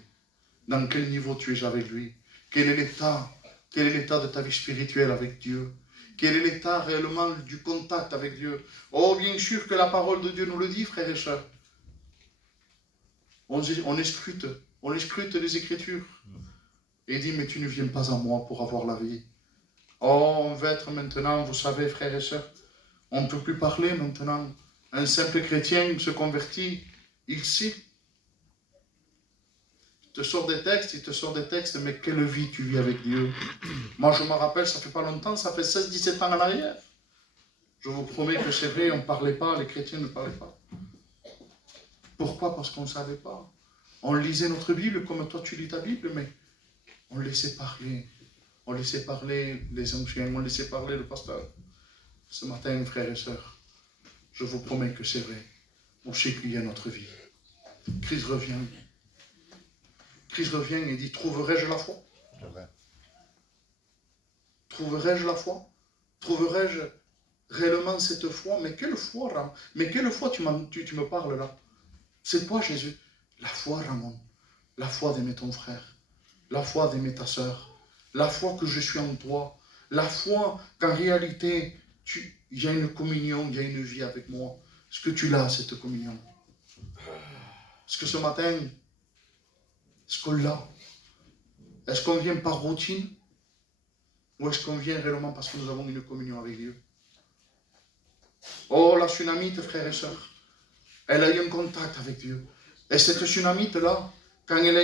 Dans quel niveau tu es avec lui? Quel est l'état de ta vie spirituelle avec Dieu? Quel est l'état réellement du contact avec Dieu? Oh, bien sûr que la parole de Dieu nous le dit, frères et sœurs. On scrute les Écritures. Et il dit, mais tu ne viens pas à moi pour avoir la vie. Oh, on va être maintenant, vous savez, frères et sœurs, on ne peut plus parler maintenant. Un simple chrétien se convertit, il sait. Il te sort des textes, mais quelle vie tu vis avec Dieu? Moi, je me rappelle, ça fait pas longtemps, ça fait 16-17 ans en arrière. Je vous promets que c'est vrai, on ne parlait pas, les chrétiens ne parlaient pas. Pourquoi? Parce qu'on ne savait pas. On lisait notre Bible comme toi tu lis ta Bible, mais on laissait parler. On laissait parler les anciens, on laissait parler le pasteur. Ce matin, frères et sœurs, je vous promets que c'est vrai. On sait qu'il y a notre vie. Christ revient. Christ revient et dit, trouverai-je la foi? Trouverai-je la foi? Trouverai-je réellement cette foi? Mais quelle foi, Ramon? Mais quelle foi tu me parles là? C'est quoi, Jésus? La foi, Ramon. La foi d'aimer ton frère. La foi d'aimer ta sœur. La foi que je suis en toi. La foi qu'en réalité, il y a une communion, il y a une vie avec moi. Est-ce que tu l'as, cette communion? Est-ce que ce matin, est-ce qu'on l'a? Est-ce qu'on vient par routine? Ou est-ce qu'on vient réellement parce que nous avons une communion avec Dieu? Oh, la Sunamite, frères et sœurs, elle a eu un contact avec Dieu. Et cette Sunamite-là, quand il a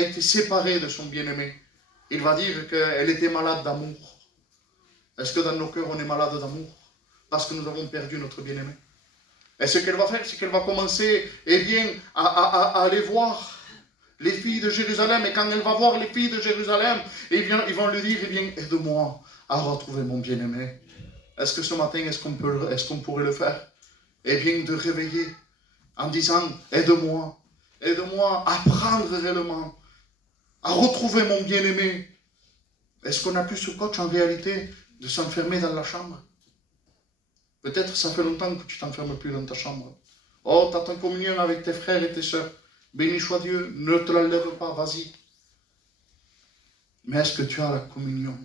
été séparé de son bien-aimé, il va dire qu'elle était malade d'amour. Est-ce que dans nos cœurs, on est malade d'amour? Parce que nous avons perdu notre bien-aimé. Et ce qu'elle va faire, c'est qu'elle va commencer, eh bien, à aller voir les filles de Jérusalem. Et quand elle va voir les filles de Jérusalem, eh bien, ils vont lui dire, eh bien, aide-moi à retrouver mon bien-aimé. Est-ce que ce matin, est-ce qu'on pourrait le faire? Eh bien, de réveiller en disant, aide-moi à prendre réellement, à retrouver mon bien-aimé. Est-ce qu'on a plus ce coach en réalité de s'enfermer dans la chambre? Peut-être ça fait longtemps que tu t'enfermes plus dans ta chambre. Oh, tu as ta communion avec tes frères et tes sœurs. Béni soit Dieu, ne te l'enlève pas, vas-y. Mais est-ce que tu as la communion?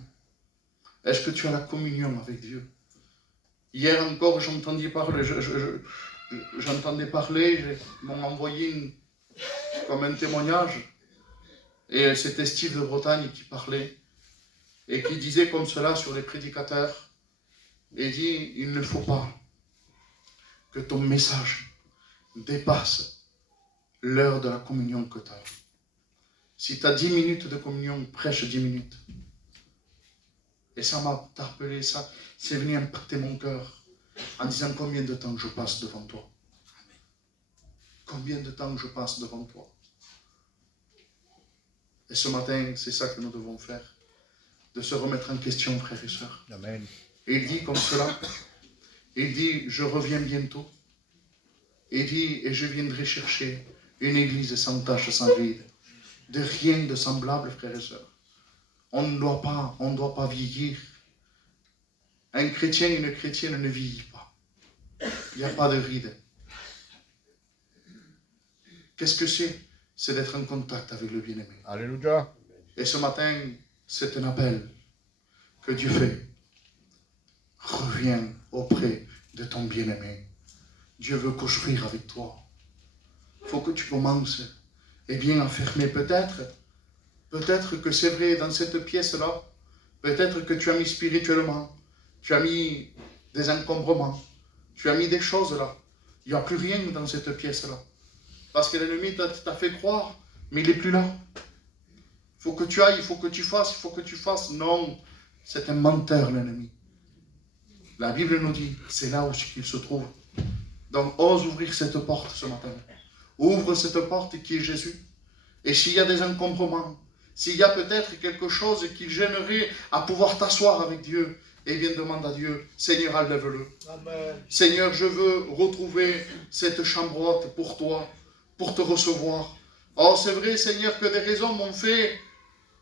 Est-ce que tu as la communion avec Dieu? Hier encore, j'entendais parler, ils m'ont envoyé comme un témoignage. Et c'était Steve de Bretagne qui parlait et qui disait comme cela sur les prédicateurs. Et dit, il ne faut pas que ton message dépasse l'heure de la communion que tu as. Si tu as 10 minutes de communion, prêche 10 minutes. Et ça m'a interpellé, ça, c'est venu impacter mon cœur en disant combien de temps je passe devant toi. Combien de temps je passe devant toi. Et ce matin, c'est ça que nous devons faire. De se remettre en question, frères et sœurs. Amen. Et il dit comme cela, il dit, je reviens bientôt. Et dit, et je viendrai chercher une église sans tache, sans ride. De rien de semblable, frères et sœurs. On ne doit pas vieillir. Un chrétien et une chrétienne ne vieillit pas. Il n'y a pas de ride. Qu'est-ce que c'est? C'est d'être en contact avec le bien-aimé. Alléluia. Et ce matin, c'est un appel que Dieu fait. Reviens auprès de ton bien-aimé. Dieu veut construire avec toi. Il faut que tu commences, à fermer peut-être que c'est vrai dans cette pièce-là, peut-être que tu as mis spirituellement, tu as mis des encombrements, tu as mis des choses là. Il n'y a plus rien dans cette pièce-là. Parce que l'ennemi t'a fait croire, mais il n'est plus là. Il faut que tu ailles, il faut que tu fasses. Non, c'est un menteur l'ennemi. La Bible nous dit, c'est là où il se trouve. Donc, ose ouvrir cette porte ce matin. Ouvre cette porte qui est Jésus. Et s'il y a des encombrements, s'il y a peut-être quelque chose qui gênerait à pouvoir t'asseoir avec Dieu, eh bien, demande à Dieu, Seigneur, enlève-le. Seigneur, je veux retrouver cette chambre haute pour toi, pour te recevoir. Oh, c'est vrai, Seigneur, que des raisons m'ont fait,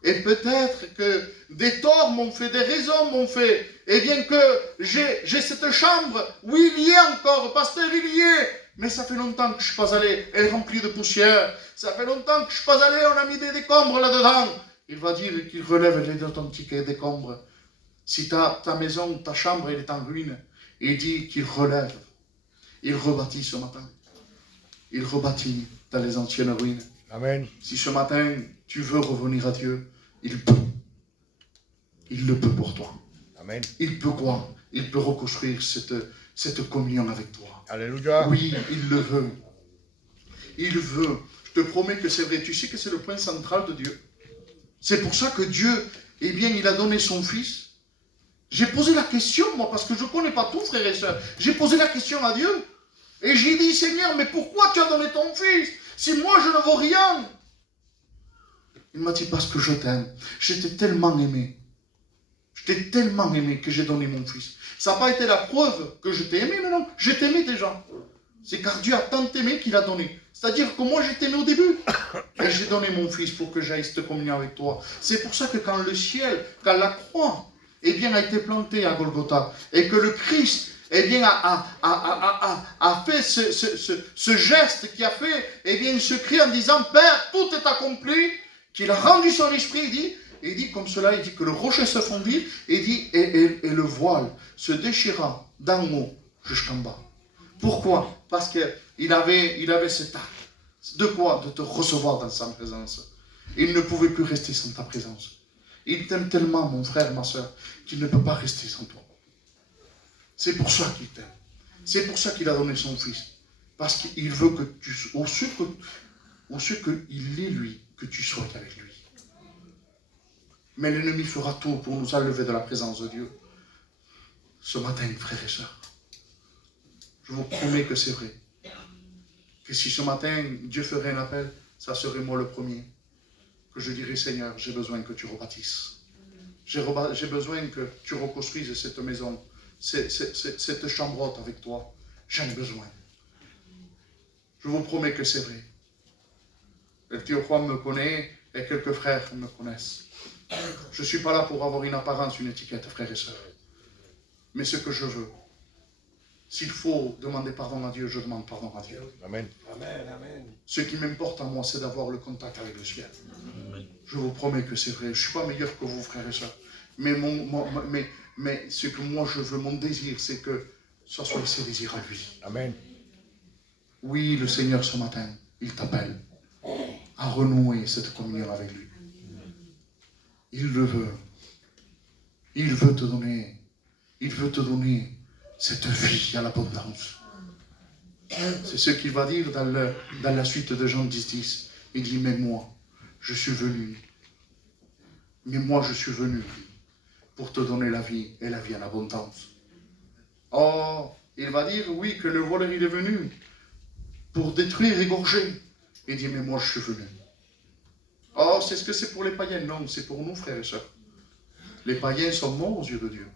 et peut-être que des torts m'ont fait, des raisons m'ont fait, eh bien que j'ai cette chambre, oui, il y est encore, pasteur, il y est, mais ça fait longtemps que je ne suis pas allé, elle est remplie de poussière, ça fait longtemps que je ne suis pas allé, on a mis des décombres là-dedans. Il va dire qu'il relève les authentiques décombres. Si ta maison, ta chambre, elle est en ruine, il dit qu'il relève, il rebâtit ce matin, il rebâtit dans les anciennes ruines. Amen. Si ce matin, tu veux revenir à Dieu, il peut. Il le peut pour toi. Amen. Il peut quoi? Il peut reconstruire cette communion avec toi. Alléluia. Oui, il le veut. Il veut. Je te promets que c'est vrai. Tu sais que c'est le point central de Dieu. C'est pour ça que Dieu, eh bien, il a donné son Fils. J'ai posé la question, moi, parce que je ne connais pas tout, frères et sœurs. J'ai posé la question à Dieu. Et j'ai dit, Seigneur, mais pourquoi tu as donné ton Fils? Si moi, je ne vaux rien. Il m'a dit, parce que je t'aime. Je t'ai tellement aimé. Je t'ai tellement aimé que j'ai donné mon Fils. Ça n'a pas été la preuve que je t'ai aimé, mais non, je t'aimais déjà. C'est car Dieu a tant aimé qu'il a donné. C'est-à-dire que moi, je t'aimais au début. Et j'ai donné mon Fils pour que j'aille cette communion avec toi. C'est pour ça que quand le ciel, quand la croix, eh bien, a été plantée à Golgotha, et que le Christ, eh bien, a fait ce geste qui a fait, eh bien, ce cri en disant, Père, tout est accompli, qu'il a rendu son esprit, il dit comme cela, il dit que le rocher se fondit, et le voile se déchira d'en haut jusqu'en bas. Pourquoi? Parce qu'il avait cet acte. De quoi? De te recevoir dans sa présence. Il ne pouvait plus rester sans ta présence. Il t'aime tellement, mon frère, ma soeur, qu'il ne peut pas rester sans toi. C'est pour ça qu'il t'aime. C'est pour ça qu'il a donné son Fils. Parce qu'il veut que tu, au ce qu'il est lui, que tu sois avec lui. Mais l'ennemi fera tout pour nous enlever de la présence de Dieu. Ce matin, frères et sœurs, je vous promets que c'est vrai. Que si ce matin, Dieu ferait un appel, ça serait moi le premier. Que je dirais, Seigneur, j'ai besoin que tu rebâtisses. J'ai besoin que tu reconstruises cette maison, cette chambre haute avec toi. J'en ai besoin. Je vous promets que c'est vrai. Le Dieu Juan me connaît et quelques frères me connaissent. Je ne suis pas là pour avoir une apparence, une étiquette, frères et sœurs. Mais ce que je veux, s'il faut demander pardon à Dieu, je demande pardon à Dieu. Amen. Amen, amen. Ce qui m'importe à moi, c'est d'avoir le contact avec le ciel. Je vous promets que c'est vrai. Je ne suis pas meilleur que vous, frères et sœurs. Mais ce que moi je veux, mon désir, c'est que ce soit ses désirs à lui. Amen. Oui, le Seigneur ce matin, il t'appelle à renouer cette communion avec lui. Il le veut. Il veut te donner. Il veut te donner cette vie à l'abondance. C'est ce qu'il va dire dans la suite de Jean 10. Il dit, mais moi, je suis venu. Mais moi, je suis venu pour te donner la vie et la vie en abondance. Oh, il va dire, oui, que le voleur, il est venu pour détruire, égorger. Il dit, mais moi, je suis venu. Oh, c'est ce que c'est pour les païens. Non, c'est pour nous, frères et sœurs. Les païens sont morts aux yeux de Dieu.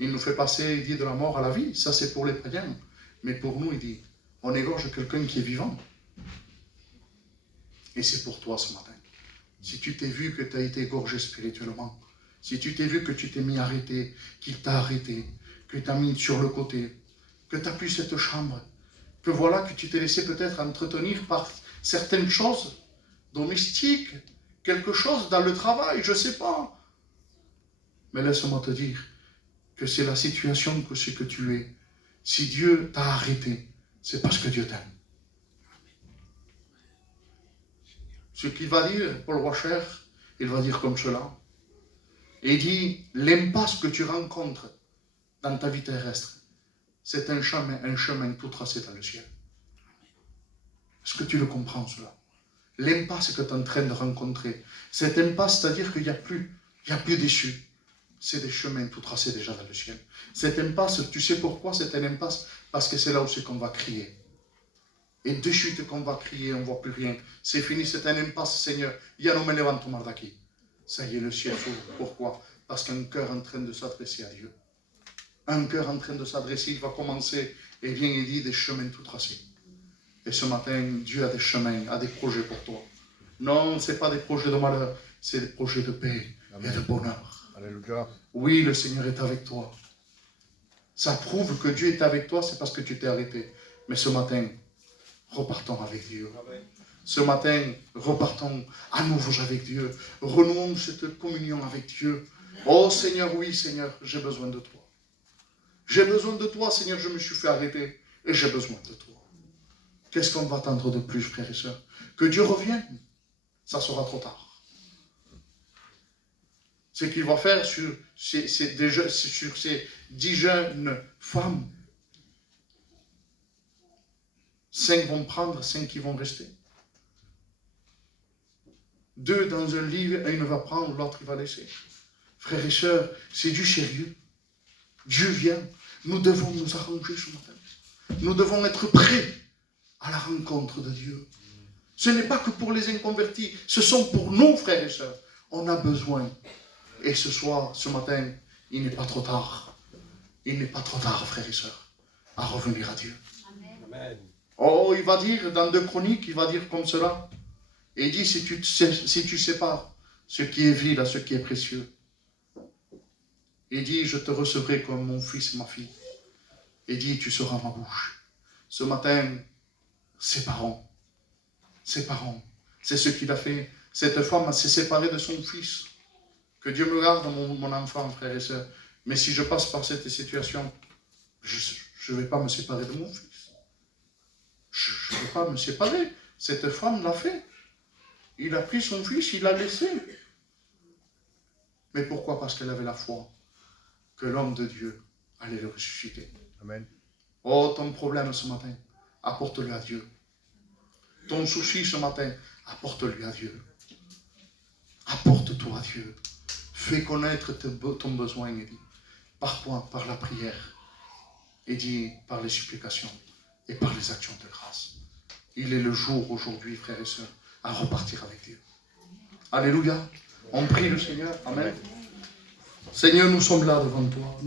Il nous fait passer, il dit, de la mort à la vie. Ça, c'est pour les païens. Mais pour nous, il dit, On égorge quelqu'un qui est vivant. Et c'est pour toi ce matin. Si tu t'es vu que tu as été égorgé spirituellement, si tu t'es vu que tu t'es mis arrêté, qu'il t'a arrêté, que tu as mis sur le côté, que tu n'as plus cette chambre, que voilà que tu t'es laissé peut-être entretenir par certaines choses domestiques, quelque chose dans le travail, je ne sais pas. Mais laisse-moi te dire que c'est la situation que c'est que tu es. Si Dieu t'a arrêté, c'est parce que Dieu t'aime. Ce qu'il va dire, Paul Washer, il va dire comme cela. Et il dit, l'impasse que tu rencontres dans ta vie terrestre, c'est un chemin tout tracé dans le ciel. Est-ce que tu le comprends cela? L'impasse que tu es en train de rencontrer, cette impasse, c'est-à-dire qu'il n'y a plus d'issue. C'est des chemins tout tracés déjà dans le ciel. Cette impasse, tu sais pourquoi c'est une impasse? Parce que c'est là où c'est qu'on va crier. Et de suite qu'on va crier, on ne voit plus rien. C'est fini, c'est un impasse, Seigneur. Ça y est, le ciel s'ouvre. Pourquoi? Parce qu'un cœur en train de s'adresser à Dieu. Un cœur en train de s'adresser, il va commencer, et bien il dit des chemins tout tracés. Et ce matin, Dieu a des chemins, a des projets pour toi. Non, ce n'est pas des projets de malheur, c'est des projets de paix. Amen. Et de bonheur. Alléluia. Oui, le Seigneur est avec toi. Ça prouve que Dieu est avec toi, c'est parce que tu t'es arrêté. Mais ce matin, repartons avec Dieu. Amen. Ce matin, repartons à nouveau avec Dieu. Renouons cette communion avec Dieu. Oh Seigneur, oui Seigneur, j'ai besoin de toi. J'ai besoin de toi, Seigneur, je me suis fait arrêter et j'ai besoin de toi. Qu'est-ce qu'on va attendre de plus, frères et sœurs? Que Dieu revienne, ça sera trop tard. Ce qu'il va faire sur ces 10 jeunes femmes, 5 vont prendre, 5 qui vont rester. 2 dans un lit, un va prendre, l'autre il va laisser. Frères et sœurs, c'est du sérieux. Dieu vient. Nous devons nous arranger ce matin. Nous devons être prêts à la rencontre de Dieu. Ce n'est pas que pour les inconvertis, ce sont pour nous, frères et sœurs. On a besoin. Et ce soir, ce matin, il n'est pas trop tard. Il n'est pas trop tard, frères et sœurs, à revenir à Dieu. Amen. Oh, il va dire, dans 2 Chroniques, il va dire comme cela. Et il dit, si tu sépares ce qui est vil à ce qui est précieux, il dit, je te recevrai comme mon fils et ma fille. Il dit, tu seras ma bouche. Ce matin, séparons. C'est ce qu'il a fait. Cette femme s'est séparée de son fils. Que Dieu me garde, mon enfant, frère et sœur. Mais si je passe par cette situation, je ne vais pas me séparer de mon fils. Je ne vais pas me séparer. Cette femme l'a fait. Il a pris son fils, il l'a laissé. Mais pourquoi? Parce qu'elle avait la foi que l'homme de Dieu allait le ressusciter. Amen. Oh, ton problème ce matin, apporte-le à Dieu. Ton souci ce matin, apporte-lui à Dieu. Apporte-toi à Dieu. Fais connaître ton besoin, il dit. Par quoi? Par la prière. Il dit par les supplications et par les actions de grâce. Il est le jour aujourd'hui, frères et sœurs, à repartir avec Dieu. Alléluia. On prie le Seigneur. Amen. Seigneur, nous sommes là devant toi.